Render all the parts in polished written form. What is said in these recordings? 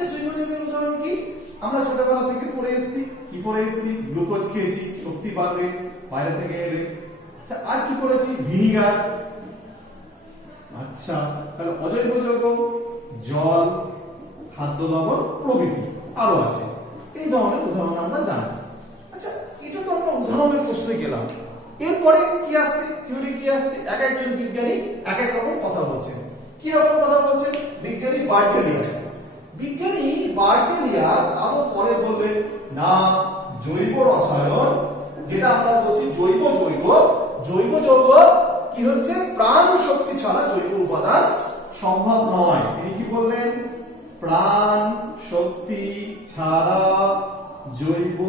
আচ্ছা জৈব যৌগের উদাহরণ কি? আমরা ছোটবেলা থেকে পড়ে এসেছি, কি পড়ে এসেছি? গ্লুকোজ খেয়েছি, শক্তি বাড়বে, বাইরে থেকে এলে। আচ্ছা আর কি পড়েছি? ভিনিগার। আচ্ছা তাহলে অজৈব যৌগ জল, খাদ্য লবণ প্রভৃতি আরো আছে। এই ধরনের উদাহরণ আমরা জানি। আচ্ছা এটা তো আমরা উদাহরণের প্রশ্নে গেলাম। এরপরে কি আসছে? থিওরি কি আসছে? এক একজন বিজ্ঞানী এক এক রকম কথা বলছেন। কি রকম কথা বলছেন? বিজ্ঞানী বার্জেলিয়াস আরো পরে বললেন না, জৈব রসায়ন যেটা আমরা বলছি জৈব যৌগ কি হচ্ছে? প্রাণ শক্তি ছাড়া জৈব উপাদান সম্ভব নয়। তিনি কি বললেন? প্রাণ শক্তি ছাড়া জৈব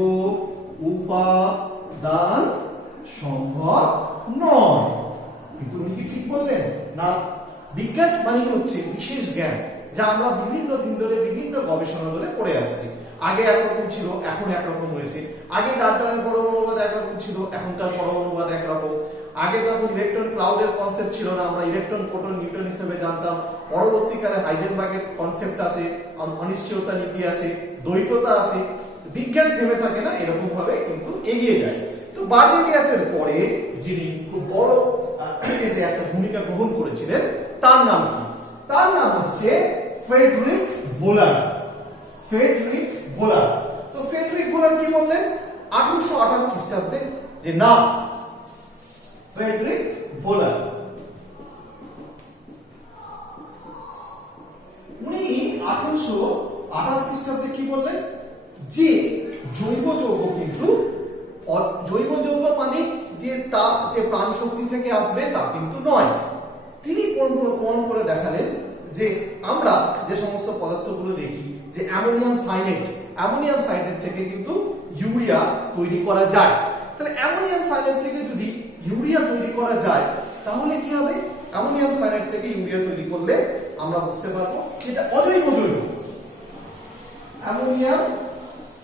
উপাদান সম্ভব নয়। কিন্তু উনি কি ঠিক বললেন? না, বিজ্ঞান মানে হচ্ছে বিশেষ জ্ঞান, যা আমরা বিভিন্ন দিন ধরে বিভিন্ন গবেষণা ধরে পড়ে আসছি। আগে একরকম ছিল, এখন একরকম হয়েছে। আগে ডাল্টনের পরমাণুবাদ একরকম ছিল, এখনকার পরমাণুবাদ একরকম। আগে তখন ইলেকট্রন ক্লাউডের কনসেপ্ট ছিল না, আমরা ইলেকট্রন প্রোটন নিউট্রন হিসেবে জানতাম। পরবর্তীকালে হাইজেনবার্গের কনসেপ্ট আছে, অনিশ্চয়তা নীতি আছে, দ্বৈততা আছে। বিজ্ঞান থেমে থাকে না, এরকম ভাবে কিন্তু এগিয়ে যায়। তো বার্জেলিয়াসের পরে যিনি খুব বড় এতে একটা ভূমিকা গ্রহণ করেছিলেন, তার নাম কি? তার নাম হচ্ছে ফ্রেডরিক বোলার। তো ফ্রেডরিক বোলার কি বললেন 1828 খ্রিস্টাব্দে? যে না, ফ্রেডরিক বোলার উনি 1828 খ্রিস্টাব্দে কি বললেন? যে জৈব যৌগ কিন্তু জৈব যৌগ মানে যে তা যে প্রাণ শক্তি থেকে আসবে তা কিন্তু নয়। তিনি প্রমাণ করে দেখালেন যে আমরা যে সমস্ত পদার্থগুলো দেখি, যে অ্যামোনিয়াম সাইনেট থেকে কিন্তু ইউরিয়া তৈরি করা যায়। তাহলে অ্যামোনিয়াম সাইনেট থেকে যদি ইউরিয়া তৈরি করা যায়, তাহলে কি হবে? অ্যামোনিয়াম সাইনেট থেকে ইউরিয়া তৈরি করলে আমরা বুঝতে পারবো এটা অজৈব যৌগ। অ্যামোনিয়াম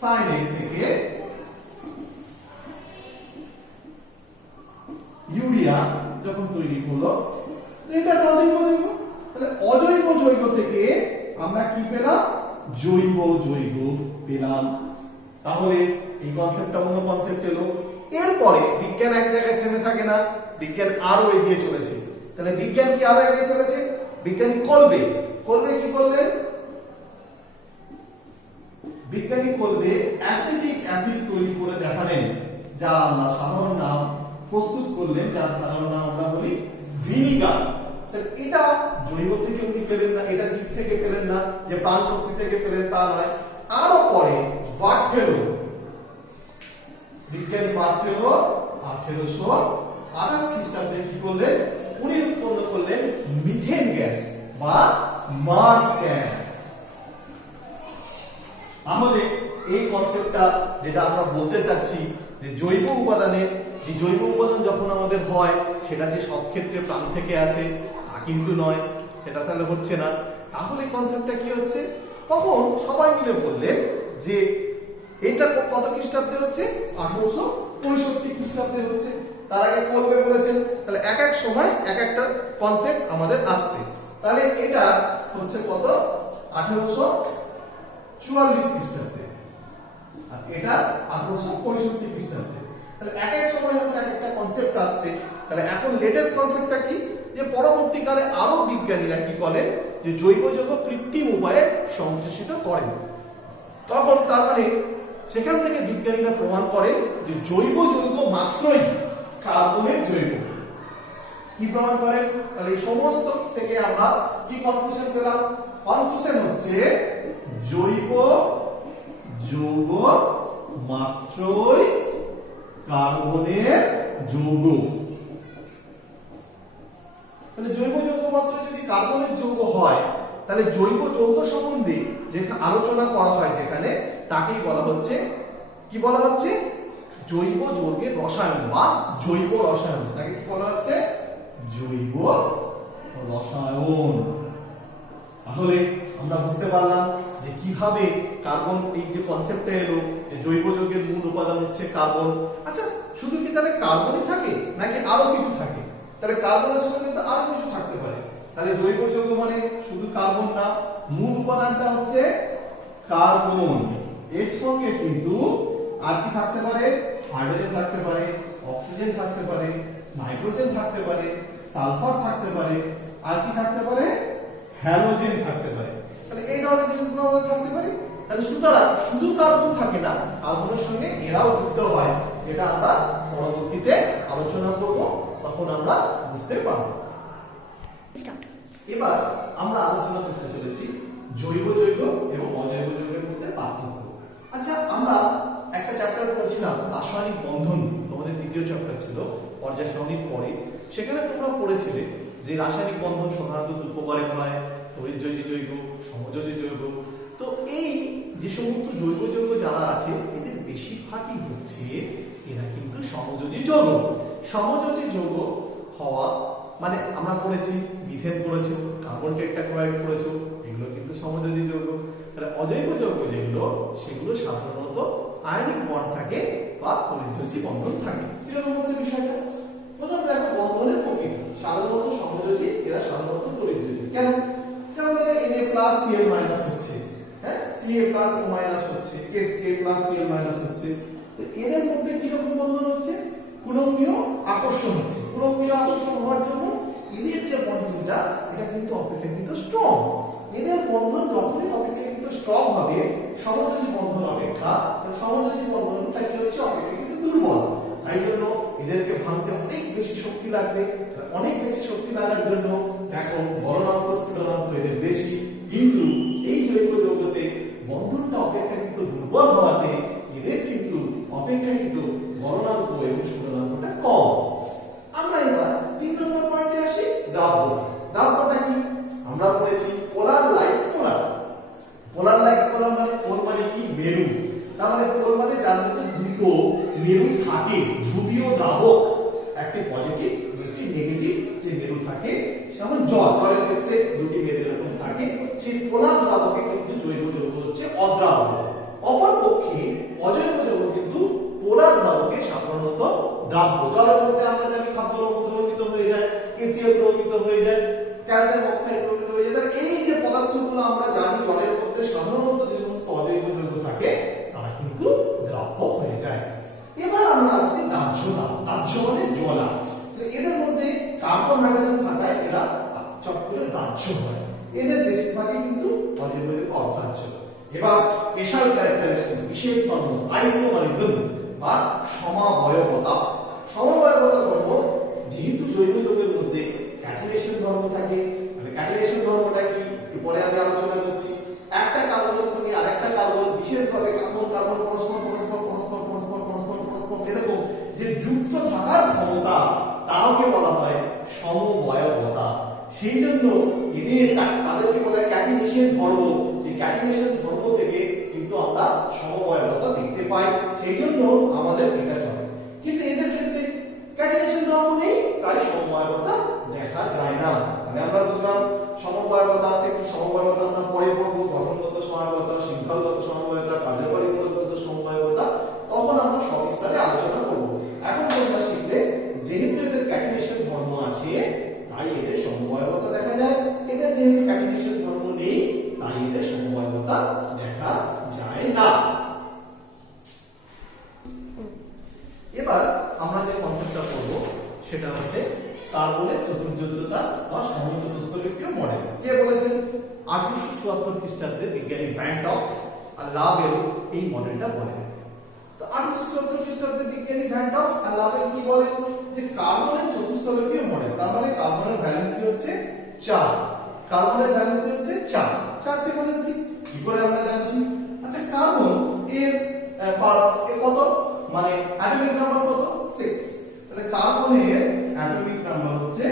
সাইনেট থেকে ইউরিয়া যখন তৈরি হলো, এটা অজৈব যৌগ। তাহলে অজৈব যৌগ থেকে আমরা কি পেলাম? জৈব যৌগ পেলাম। তাহলে এই কনসেপ্টটা অন্য কনসেপ্ট এলো। এরপরে বিজ্ঞান এক জায়গায় থেমে থাকে না, বিজ্ঞান আরো এগিয়ে চলেছে। তাহলে বিজ্ঞান কি আরো এগিয়ে চলেছে? বিজ্ঞানী কলবে কি করলেন? বিজ্ঞানী কলবে অ্যাসিটিক অ্যাসিড তৈরি করে দেখালেন, যা আমরা সাধারণ নাম প্রস্তুত করলেন, যার সাধারণ নাম আমরা বলি ভিনিগার। এটা জৈব থেকে উনি পেলেন না, এটা জীব থেকে পেলেন না, যে প্রাণ শক্তি থেকে পেলেন তা নয়। আরো পরে বিজ্ঞানী বার্থেলো 1828 খ্রিস্টাব্দে কি করলেন? উনি উৎপন্ন করলেন মিথেন গ্যাস বা মার্স গ্যাস। তাহলে এই কনসেপ্টটা যেটা আমরা বলতে চাচ্ছি, যে জৈব উপাদানের যে জৈব উপাদান যখন আমাদের হয়, সেটা যে সব ক্ষেত্রে প্রাণ থেকে আসে তা কিন্তু নয়, সেটা তাহলে হচ্ছে না। তাহলে কনসেপ্টটা কি হচ্ছে? তখন সবাই মিলে বললেন যে এটা কত খ্রিস্টাব্দে হচ্ছে? 1865 খ্রিস্টাব্দে হচ্ছে। তার আগে কলবে বলেছেন। তাহলে এক এক সময় এক একটা কনসেপ্ট আমাদের আসছে। তাহলে এটা হচ্ছে কত? 1844 খ্রিস্টাব্দে, আর এটা 1865 খ্রিস্টাব্দে। তাহলে এক এক সময় যখন এক একটা কনসেপ্ট আসছে, তাহলে এখন লেটেস্ট কনসেপ্টটা কি? যে পরবর্তীকালে আরো বিজ্ঞানীরা কি করেন? যে জৈব যৌগ কৃত্রিম উপায়ে সংশ্লেষিত করেন। তখন তার মানে সেখান থেকে বিজ্ঞানীরা প্রমাণ করেন যে জৈব যৌগ মাত্রই কার্বনের যৌগ। কি প্রমাণ করেন? তাহলে এই সমস্ত থেকে আমরা কি কনক্লুশন পেলাম? কনক্লুশন হচ্ছে জৈব যৌগ মাত্রই কার্বনের যৌগ। তাহলে জৈব যৌগ মাত্র যদি কার্বনের যৌগ হয়, তাহলে জৈব যৌগ সম্বন্ধে যে আলোচনা করা হয় সেখানে তাকেই বলা হচ্ছে, কি বলা হচ্ছে? জৈব যৌগের রসায়ন বা জৈব রসায়ন। তাকে কি বলা হচ্ছে? জৈব রসায়ন। তাহলে আমরা বুঝতে পারলাম যে কিভাবে কার্বন এই যে কনসেপ্টটা এলো, যে জৈব যৌগের মূল উপাদান হচ্ছে কার্বন। আচ্ছা শুধু কি তাহলে কার্বনই থাকে নাকি আরো কিছু থাকে? তাহলে কার্বনের সঙ্গে তো আরো কিছু থাকতে পারে। তাহলে জৈব যৌগ মানে শুধু কার্বন না, মূল উপাদানটা হচ্ছে কার্বন, এর সঙ্গে কিন্তু আর কি থাকতে পারে, হাইড্রোজেন থাকতে পারে, অক্সিজেন থাকতে পারে, নাইট্রোজেন থাকতে পারে, সালফার থাকতে পারে, আর কি থাকতে পারে, হ্যালোজেন থাকতে পারে। তাহলে এই ধরনের জিনিসগুলো আমরা থাকতে পারি। তাহলে সুতরাং শুধু কার্বন থাকে না, কার্বনের সঙ্গে এরাও যুক্ত হয়, যেটা আমরা পরবর্তীতে আলোচনা করব, তখন আমরা বুঝতে পারবো। এবার আমরা আলোচনা করতে চলেছি জৈব যৌগ এবং অজৈব যৌগের মধ্যে পার্থক্য। আচ্ছা, আমরা একটা চ্যাপ্টার পড়েছিলাম রাসায়নিক বন্ধন, তোমাদের দ্বিতীয় চ্যাপ্টার ছিল পর্যায় সারণীর পরে। সেখানে তোমরা পড়েছিলে যে রাসায়নিক বন্ধন সাধারণত দু প্রকারে হয়, তড়িৎযোজী যৌগ, সমযোজী যৌগ। তো এই যে সমস্ত জৈব যৌগ যারা আছে এদের বেশিরভাগই হচ্ছে এরা কিন্তু সমযোজী যৌগ। সমযোজী যৌগ হওয়া মানে আমরা পড়েছি মিথেন পড়েছো, কার্বন টেট্রাক্লোরাইড পড়েছো, এগুলো কিন্তু সমযোজী যৌগ। তাহলে অজৈব যৌগ যেগুলো সেগুলো সাধারণত আয়নিক বন্ড থাকে বা তড়িৎযোজী বন্ধন থাকে। এরকম হচ্ছে বিষয়টা। প্রথমে দেখো বন্ধনের প্রকৃতি, সাধারণত সমযোজী, এরা সাধারণত তড়িৎযোজী। কেন? কারণ এরা Na+Cl- হচ্ছে, হ্যাঁ, Ca+O- হচ্ছে, Ka+Cl- হচ্ছে। তো এদের মধ্যে কি রকম বন্ধন হচ্ছে? কুলম্বীয় আকর্ষণ হচ্ছে। কুলম্বীয় আকর্ষণ হওয়ার জন্য এদের যে বন্ধনটা এটা কিন্তু অপেক্ষাকৃত স্ট্রং। এদের বন্ধন যখনই অপেক্ষাকৃত স্ট্রং হবে সমযোজী বন্ধন অপেক্ষা, সমযোজী বন্ধনটা কি হচ্ছে অপেক্ষাকৃত দুর্বল। তাই জন্য এদেরকে ভাঙতে অনেক বেশি শক্তি লাগবে। অনেক বেশি শক্তি লাগার জন্য দেখো গলনাঙ্ক স্ফুটনাঙ্ক এদের বেশি, কিন্তু এই জৈব যৌগতে বন্ধনটা অপেক্ষাকৃত দুর্বল হওয়াতে এদের কিন্তু অপেক্ষাকৃত গলনাঙ্ক এবং স্ফুটনাঙ্কটা কম। আমরা এবার 3 নম্বর পয়েন্টে আসি, দ্রাব্য। দ্রাব্যটা কি? আমরা পড়েছি পোলার লাইক পোলার। পোলার লাইক পোলার মানে পোল মানে কি? মেরু। তার মানে পোল মানে যার মধ্যে দুটো মেরু থাকে, ধ্রুবীয় দ্রাবক, একটি পজিটিভ একটি নেগেটিভ যে মেরু থাকে, যেমন জলের ক্ষেত্রে দুটি মেরু এরকম থাকে, সেই পোলার দ্রাবকে কিন্তু জৈব যৌগ হচ্ছে অদ্রাব্য। অপরপক্ষে অজৈব যৌগ কিন্তু পোলার দ্রাবকে সাধারণত দ্রাব্য। জলের মধ্যে আমরা জানি খাদ্য লবণ দ্রবীভূত হয়ে যায়, KCl দ্রবীভূত হয়ে যায়, ক্যালসিয়াম অক্সাইড দ্রবীভূত হয়ে যায়। তাহলে এই যে পদার্থগুলো আমরা জানি জলের মধ্যে সাধারণত যে সমস্ত অজৈব যৌগ থাকে তারা কিন্তু দ্রাব্য হয়ে যায়। এবার আমরা আসছি দাহ্যতা। দাহ্য মানে জ্বলা। এদের মধ্যে কার্বন হাইড্রোজেন থাকায় এরা চট করে দাহ্য হয়। এদের বেশিরভাগই কিন্তু অজৈব যৌগ অদাহ্য। এবার স্পেশাল ক্যারেক্টারিস্টিক, বিশেষ ধর্ম, আইসোমারিজম বা সমাবয়বতা। সমাবয়বতা ধর্ম, যেহেতু জৈব যৌগের মধ্যে ক্যাটাইনেশন ধর্ম থাকে, মানে ক্যাটাইনেশন ধর্মটা কি পরে আমি আলোচনা করছি। একটা কার্বনের সঙ্গে আরেকটা কার্বন বিশেষভাবে কার্বন কার্বন পরস্পর পরস্পর পরস্পর পরস্পর পরস্পর পরস্পর এরকম যে যুক্ত থাকার ক্ষমতা, তাকে বলা হয় সমবয়বতা। সেই জন্য এদের তাদেরকে বলা হয় ক্যাটাইনেশন ধর্ম। সেই ক্যাটাইনেশন ধর্ম থেকে কিন্তু আমরা সমবয়বতা দেখতে পাই, সেই জন্য আমাদের এটা চলে। কিন্তু এদের ক্ষেত্রে ক্যাটাইনেশন ধর্ম নেই, তাই সমবয়বতা দেখা যায় না। মানে আমরা বুঝলাম সমবয়বতা থেকে সমবয়বতা আমরা পরে পড়বো, গঠনগত সমবয়বতা, শৃঙ্খলগত সমবয়বতা, কার্যকরী মূলগত সমবয়বতা, তখন আমরা সবিস্তারে আলোচনা করব। এখন তোমরা শিখলে যেহেতু এদের ক্যাটাইনেশন ধর্ম আছে তাই এদের সমবয়বতা দেখা যায়, এদের যেহেতু ক্যাটাইনেশন ধর্ম নেই তাই এদের সমবয়বতা দেখা যায় না। এবার আমরা যে কনসেপ্টটা করব সেটা হচ্ছে কার্বনের চতুর্যোজ্যতা বা সমচতুস্তরীয় মডেল। কে বলেছেন? 1874 খ্রিস্টাব্দে বিজ্ঞানী ভ্যান্টফ আর লাভেল এই মডেলটা বলেন। তো 1874 খ্রিস্টাব্দে বিজ্ঞানী ভ্যান্টফ আর লাভেল কি বলেন? যে কার্বনের চতুস্তরীয় মডেল, তার মানে কার্বনের ভ্যালেন্সি হচ্ছে 4। কার্বনের ভ্যালেন্সি হচ্ছে 4, 4টি ভ্যালেন্সি। কি করে আমরা জানছি? আচ্ছা, কার্বন এর কত, মানে অ্যাটমিক নাম্বার কত? 6। তাহলে কার্বনের অ্যাটমিক নাম্বার হচ্ছে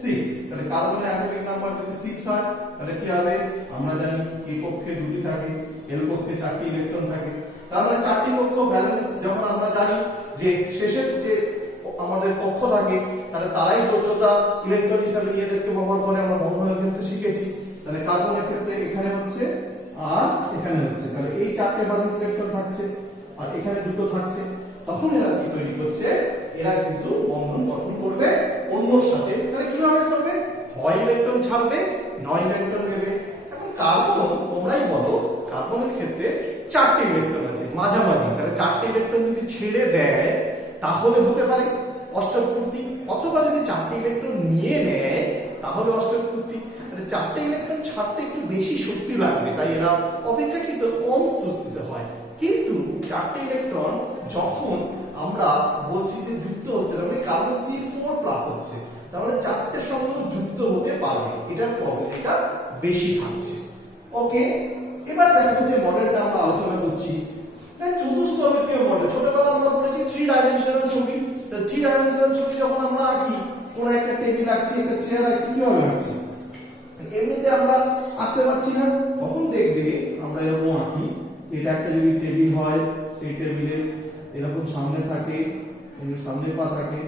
6। তাহলে কার্বনের অ্যাটমিক নাম্বার যদি 6 হয় তাহলে কি হবে? আমরা জানি a কক্ষে 2টি থাকে, l কক্ষে 4টি ইলেকট্রন থাকে। তাহলে 4টি কক্ষ ব্যালেন্স যখন আমরা জানি যে শেষের যে আমাদের কক্ষ থাকে তাহলে তারাই যোজ্যতা ইলেকট্রন হিসেবে এদেরকে ব্যবহার করে, আমরা বন্ধনের ক্ষেত্রে শিখেছি। তাহলে কার্বনের ক্ষেত্রে এখানে হচ্ছে আর এখানে হচ্ছে, তাহলে এই 4টে ব্যালেন্স ইলেকট্রন থাকছে আর এখানে দুটো থাকছে। তখন এরা কি তৈরি করছে? এরা কিন্তু বন্ধন গঠন করবে অন্যর সাথে। তাহলে কিভাবে করবে? হয় ইলেকট্রন ছাড়বে, নয় ইলেকট্রন নেবে। এখন কার্বন তোমরাই বলো, কার্বনের ক্ষেত্রে চারটে ইলেকট্রন আছে মাঝামাঝি, তাহলে চারটে ইলেকট্রন যদি ছেড়ে দেয় তাহলে হতে পারে অষ্টক পূর্তি, অথবা যদি চারটে ইলেকট্রন নিয়ে নেয় তাহলে অষ্টক পূর্তি। চারটে ইলেকট্রন ছাড়তে একটু বেশি শক্তি লাগবে, তাই এরা অপেক্ষাকৃত কম শক্তিতে হয়। কিন্তু চারটে ইলেকট্রন যখন আমরা বলছি যে যুক্ত হচ্ছে, তার মানে কার্বন C4+ হচ্ছে, তার মানে চারটের সঙ্গে যুক্ত হতে পারবে, এটার প্রবলেমটা বেশি থাকছে। ওকে, এবার দেখো যে মডেলটা আমরা আলোচনা করছি চতুস্তলকীয় মডেল। ছোটবেলা আমরা পড়েছি 3 ডাইমেনশনাল ছবি। 3 ডাইমেনশনাল ছবি যখন আমরা আঁকি, কোন একটা টেবিল আঁকছি, একটা চেয়ার আঁকছি, কিভাবে আঁকছি? এমনিতে আমরা আঁকতে পারছি না, তখন দেখবে আমরা এরকম আঁকি। এটা একটা যদি টেবিল হয়, সেই টেবিলের এরকম সামনে থাকে, সামনে পা থাকে,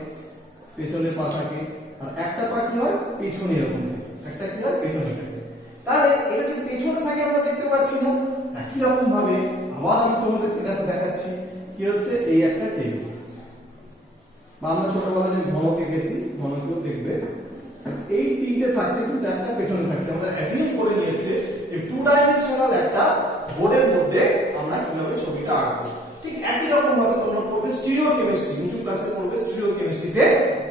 পেছনে পা থাকে, আর একটা পা কি হয় পেছনে এরকম থাকে, একটা কি হয় পেছনে থাকে। তাহলে এটা যে পেছনে থাকে আমরা দেখতে পাচ্ছি না। একই রকম ভাবে আবার আমি তোমাদেরকে দেখাচ্ছি কি হচ্ছে, এই একটা টেবিল, বা আমরা ছোটবেলায় যে ঘনক এঁকেছি, ঘনকেও দেখবে এই তিনটে থাকছে, কিন্তু একটা পেছনে থাকছে। আমরা অ্যাজিউম করে নিয়েছে এই 2 ডাইমেনশনাল একটা বোর্ডের মধ্যে আমরা কিভাবে ছবিটা আঁকবো। ঠিক একই রকম ভাবে তোমরা পড়বে স্টিরিওকেমিস্ট্রি, নিচু ক্লাসে পড়বে স্টিরিওকেমিস্ট্রিতে,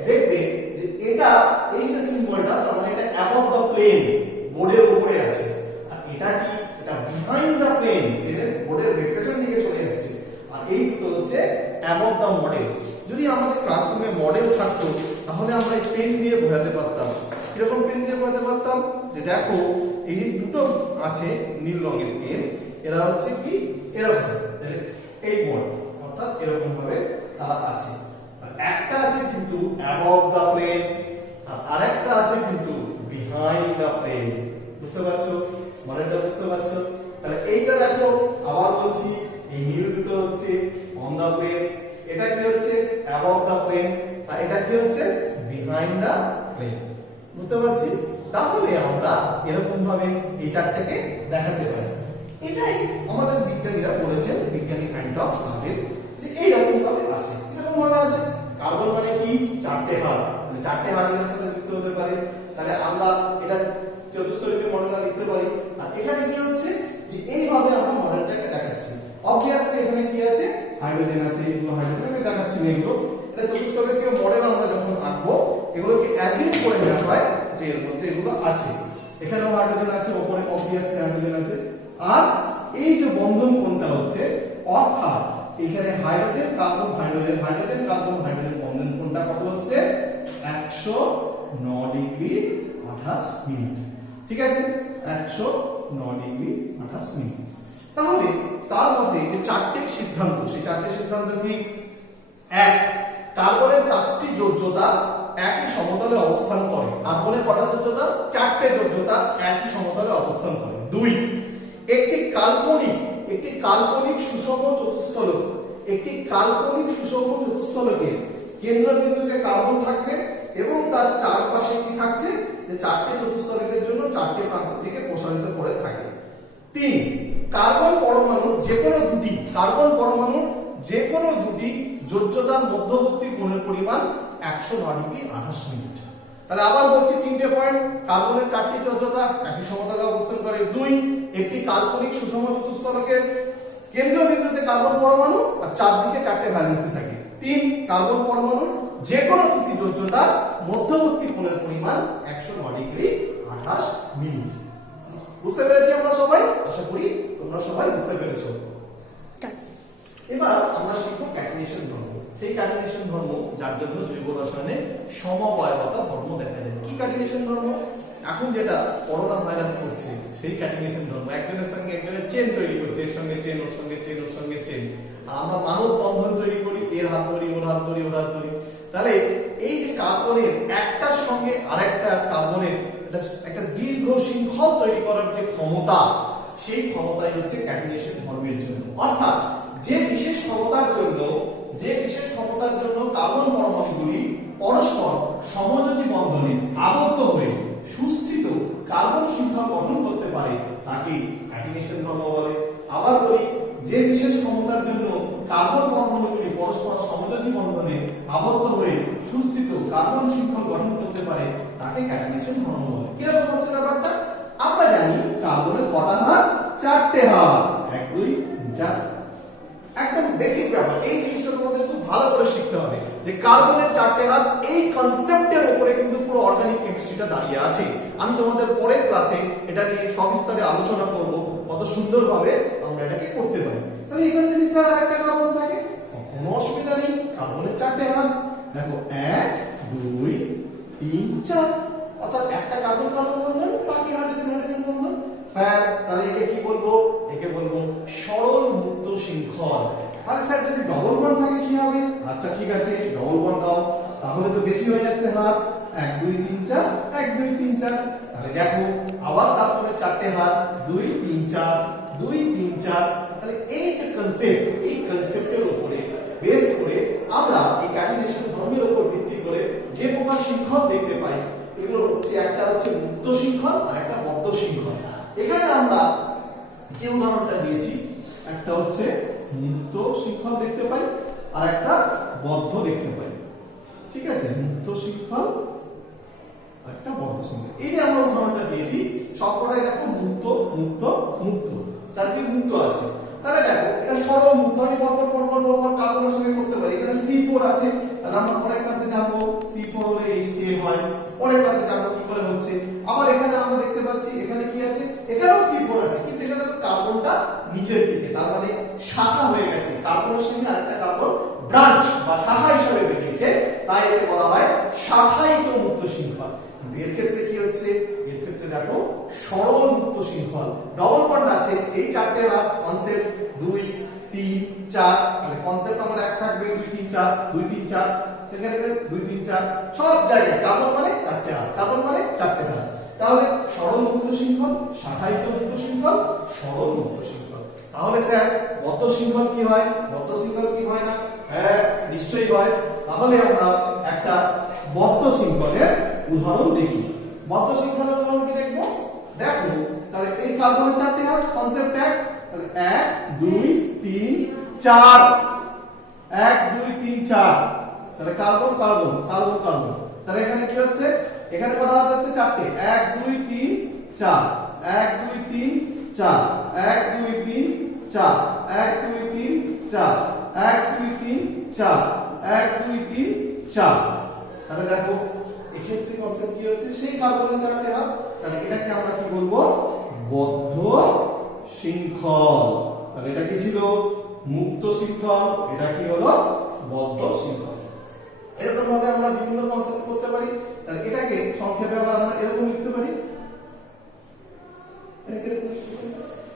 দেখবে যে এটা এই যে সিম্বলটা, তার মানে এটা অ্যাবভ দ্য প্লেন, বোর্ডের উপরে আছে। আর এটা কি, এটা বিহাইন্ড দ্য প্লেন, এর বোর্ডের পেছন দিকে চলে যাচ্ছে। আর এই দুটো হচ্ছে অ্যাবভ দ্য মডেল। যদি আমাদের ক্লাসরুমে মডেল থাকতো তাহলে আমরা এই পেন দিয়ে বোঝাতে পারতাম। কিরকম পেন দিয়ে বোঝাতে পারতাম, যে দেখো এই যে দুটো আছে নীল রঙের পেন, এরা হচ্ছে কি এরকম, এই বোর্ড অর্থাৎ এরকম ভাবে তারা আছে। আর একটা আছে কিন্তু অ্যাবভ দ্য প্লেন, আর আরেকটা আছে কিন্তু বিহাইন্ড দ্য প্লেন। বুঝতে পারছো মডেলটা? বুঝতে পারছো? তাহলে এইটা দেখো, আবার বলছি, এই নীল দুটো হচ্ছে অন দ্য প্লেন, এটা কি হচ্ছে অ্যাবভ দ্য প্লেন, আর এটা কি হচ্ছে বিহাইন্ড দ্য প্লেন। বুঝতে পারছি? তাহলে আমরা এরকম ভাবে এই চারটাকে দেখাতে পারি। এটাই আমাদের বিজ্ঞানীরা বলেছেন, বিজ্ঞানী কাইন্ড অফ মডেল, যে এই রকম ভাবে আসে, এরকম ভাবে আসে। কার্বন মানে কি, চারটে হাত, মানে চারটে হাত এর সাথে যুক্ত হতে পারে। তাহলে আমরা এটা চতুস্তলকীয় মডেলটা লিখতে পারি। আর এখানে কি হচ্ছে, যে এইভাবে আমরা মডেলটাকে দেখাচ্ছি। অবভিয়াসলি এখানে কি আছে, হাইড্রোজেন আছে, এগুলো হাইড্রোজেন আমি দেখাচ্ছি না এগুলো। এটা চতুস্তলকীয় মডেল আমরা যখন আঁকবো, এগুলোকে অ্যাজিউম করে নেওয়া হয় যে এর মধ্যে এগুলো আছে। এখানেও হাইড্রোজেন আছে, উপরে অবভিয়াসলি হাইড্রোজেন আছে। আর এই যে বন্ধন কোণটা হচ্ছে, অর্থাৎ এখানে hydrogen carbon hydrogen, hydrogen carbon hydrogen বন্ধন কোণটা কত হচ্ছে 109 ডিগ্রি 28 মিনিট। ঠিক আছে, 109 ডিগ্রি 28 মিনিট। তাহলে তার মধ্যে যে চারটি সিদ্ধান্ত, সেই চারটি সিদ্ধান্ত কি? এক, কার্বনের চারটি যোজ্যতা একই সমতলে অবস্থান করে। কার্বনের কটা যোজ্যতা? চারটে যোজ্যতা একই সমতলে অবস্থান করে। দুই, একটি কাল্পনিক সুষম চতুস্তলক, একটি কাল্পনিক সুষম চতুস্তলকে কেন্দ্রবিন্দুতে কার্বন থাকবে এবং তার চারপাশে কি থাকছে, যে চারটি চতুস্তলকের জন্য চারটি প্রান্ত থেকে প্রসারিত করে থাকে। তিন, কার্বন পরমাণুর যে কোনো দুটি যোজ্যতার মধ্যবর্তী কোণের পরিমাণ 109 ডিগ্রি 28 মিনিট। তাহলে আবার বলছি তিনটে পয়েন্ট। কার্বনের চারটি যোজ্যতা একই সমতলে অবস্থান করে। দুই, একটি কাল্পনিক সুষম চতুস্তলকের কেন্দ্রবিন্দুতে কার্বন পরমাণু আর চারদিকে চারটে ভ্যালেন্সি থাকে। তিন, কার্বন পরমাণুর যে কোনো দুটি যোজ্যতার মধ্যবর্তী কোণের পরিমাণ 109 ডিগ্রি 28 মিনিট। বুঝতে পেরেছি আমরা সবাই? আশা করি তোমরা সবাই বুঝতে পেরেছো। এবার আমরা শিখব ক্যাটিনেশন ধর্ম। সেই ক্যাটিনেশন ধর্ম যার জন্য জৈব রসায়নে সমবায়বতা ধর্ম দেখা যায়। কি ক্যাটিনেশন ধর্ম? এখন যেটা করোনা ভাইরাস করছে, সেই ক্যাটিনেশন ধর্ম। একজনের সঙ্গে একজনের চেন তৈরি করছে, এর সঙ্গে চেন, ওর সঙ্গে চেন, ওর সঙ্গে চেন। আর আমরা মানব বন্ধন তৈরি করি, এর হাত ধরি, ওর হাত ধরি, ওর হাত ধরি। তাহলে এই যে কার্বনের একটার সঙ্গে আরেকটা কার্বনের একটা দীর্ঘ শৃঙ্খল তৈরি করার যে ক্ষমতা, সেই ক্ষমতাই হচ্ছে ক্যাটিনেশন ধর্মের জন্য। অর্থাৎ যে বিশেষ ক্ষমতার জন্য কার্বন পরমাণুগুলি পরস্পর সমযোজী বন্ধনে আবদ্ধ হয়ে সুস্থিত কার্বন শৃঙ্খল গঠন করতে পারে, তাকে ক্যাটিনেশন ধর্ম বলে। আবার বলি, যে বিশেষ ক্ষমতার জন্য কার্বন পরমাণুগুলি পরস্পর সমযোজী বন্ধনে আবদ্ধ হয়ে সুস্থিত কার্বন শৃঙ্খল গঠন করতে পারে, তাকে ক্যাটিনেশন ধর্ম বলে। কিরকম হচ্ছে ব্যাপারটা? আমরা জানি কার্বনের কটা হাত? চারটে হাত। 1 2 তিনটা। একদম বেসিক ব্যাপার, এই জিনিসটা তোমাদের খুব ভালো করে শিখতে হবে যে কার্বনের চারটে হাত, এই কনসেপ্টের উপরে কিন্তু পুরো অর্গানিক কেমিস্ট্রিটা দাঁড়িয়ে আছে। আমি তোমাদের পরের ক্লাসে এটা নিয়ে সবিস্তারে আলোচনা করব কত সুন্দরভাবে আমরা এটাকে করতে পারি। তাহলে এখানে যদি স্যার আরেকটা কার্বন থাকে কোনো অসুবিধা নেই, কার্বনের চারটে হাত দেখো 1 2 3 4, অর্থাৎ একটা কার্বন কার্বন বন্ধন, বাকি হাইড্রোজেন হাইড্রোজেন বন্ধন। স্যার তাহলে একে কি বলবো? একে বলবো সরল মুক্ত শৃঙ্খল। তাহলে স্যার যদি ডবল বন্ড থাকে কি হবে? আচ্ছা ঠিক আছে, ডবল বন্ড দাও, তাহলে তো বেশি হয়ে যাচ্ছে হাত, 1 2 3 4 1 2 3 4। তাহলে দেখো আবার কার্বনের চারটে হাত 2 3 4 2 3 4। তাহলে এই যে কনসেপ্ট, এই কনসেপ্টের উপরে বেস করে আমরা এই ক্যাটিনেশন ধর্মের উপর ভিত্তি করে যে প্রকার শৃঙ্খল দেখতে পাই, এগুলো হচ্ছে একটা হচ্ছে মুক্ত শৃঙ্খল আর একটা বদ্ধ শৃঙ্খল। এখানে আমরা যে উদাহরণটা দিয়েছি, একটা হচ্ছে মুক্ত শৃঙ্খল দেখতে পাই আর একটা বদ্ধ দেখতে পাই। ঠিক আছে, মুক্ত শৃঙ্খল আর একটা বদ্ধ শৃঙ্খল, এই যে আমরা উদাহরণটা দিয়েছি সবকটাই দেখো মুক্ত মুক্ত মুক্ত, চারটি মুক্ত আছে। তাহলে দেখো এটা সরল মুক্ত, আমি পরপর কার্বনের সঙ্গে করতে পারি। এখানে C4 আছে, তাহলে আমরা পরের ক্লাসে জানবো C4 হলে H10 হয়, পরের ক্লাসে জানবো কি করে হচ্ছে। আবার এখানে আমরা দেখতে পাচ্ছি এখানে কি আছে, এখানেও C4 আছে, কিন্তু এখানে কার্বনটা নিচের দিকে, তার মানে শাখা হয়ে গেছে, কার্বনের সঙ্গে আরেকটা কার্বন ব্রাঞ্চ বা শাখা হিসেবে বেরিয়েছে, তাই একে বলা হয় শাখায়িত মুক্ত শৃঙ্খল। এর ক্ষেত্রে কি হচ্ছে, এর ক্ষেত্রে দেখো সরল মুক্ত শৃঙ্খল, ডবল বন্ড আছে, সেই চারটে হাত কনসেপ্ট 2 3 4, মানে কনসেপ্ট আমার এক থাকবে 2 3 4 2 3 4, এখানে 2 3 4 সব জায়গায় কার্বন মানে চারটে হাত, কার্বন মানে চারটে হাত। তাহলে সরল মুক্ত শৃঙ্খল, শাখায়িত মুক্ত শৃঙ্খল, সরল মুক্ত শৃঙ্খল। তাহলে স্যার বদ্ধ শৃঙ্খল কি হয়? বদ্ধ শৃঙ্খল কি হয় না? হ্যাঁ নিশ্চয়ই হয়। তাহলে আমরা একটা বদ্ধ শৃঙ্খলের উদাহরণ দেখি। বদ্ধ শৃঙ্খলের উদাহরণ কি দেখবো? দেখো তাহলে এই কার্বনের চারটে হাত, কনসেপ্ট এক, তাহলে 1 2 3 4 1 2 3 4, তাহলে কার্বন কার্বন কার্বন কার্বন। তাহলে এখানে কি হচ্ছে, এখানে কত হাত হচ্ছে? চারটে, 1 2 3 4 1 2 3 4 1 2 3 4 1 2 3 4 1 2 3 4 1 2 3 4। তাহলে দেখো এক্ষেত্রে কনসেপ্ট কি হচ্ছে, সেই কার্বনের চারটে হাত, তাহলে এটাকে আমরা কি বলবো? বদ্ধ শৃঙ্খল। তাহলে এটা কি ছিল? মুক্ত শৃঙ্খল, এটা কি হলো? বদ্ধ শৃঙ্খল। এরকম ভাবে আমরা বিভিন্ন কনসেপ্ট করতে পারি। তাহলে এটাকে সংক্ষেপে আমরা এরকম লিখতে পারি,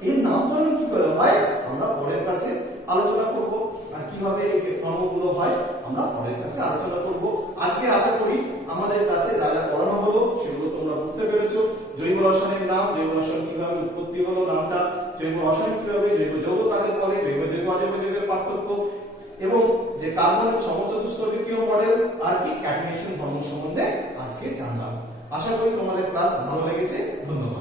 এর নামকরণ কি করে হয় আমরা পরের ক্লাসে আলোচনা করব, আর কিভাবে এই ক্রমগুলো হয় আমরা পরের ক্লাসে আলোচনা করব। আজকে আশা করি আমাদের ক্লাসে যা যা পড়ানো হলো সেগুলো তোমরা বুঝতে পেরেছো। জৈব রসায়নের নাম, জৈব রসায়ন কিভাবে উৎপত্তি হলো নামটা, জৈব রসায়ন কিভাবে, জৈব যৌগ কাদের বলে, জৈব যৌগ অজৈব যৌগের পার্থক্য, এবং যে কার্বনের সমচতুষ্কোণীয় মডেল আর কি ক্যাটিনেশন ধর্ম সম্বন্ধে আজকে জানলাম। আশা করি তোমাদের ক্লাস ভালো লেগেছে। ধন্যবাদ।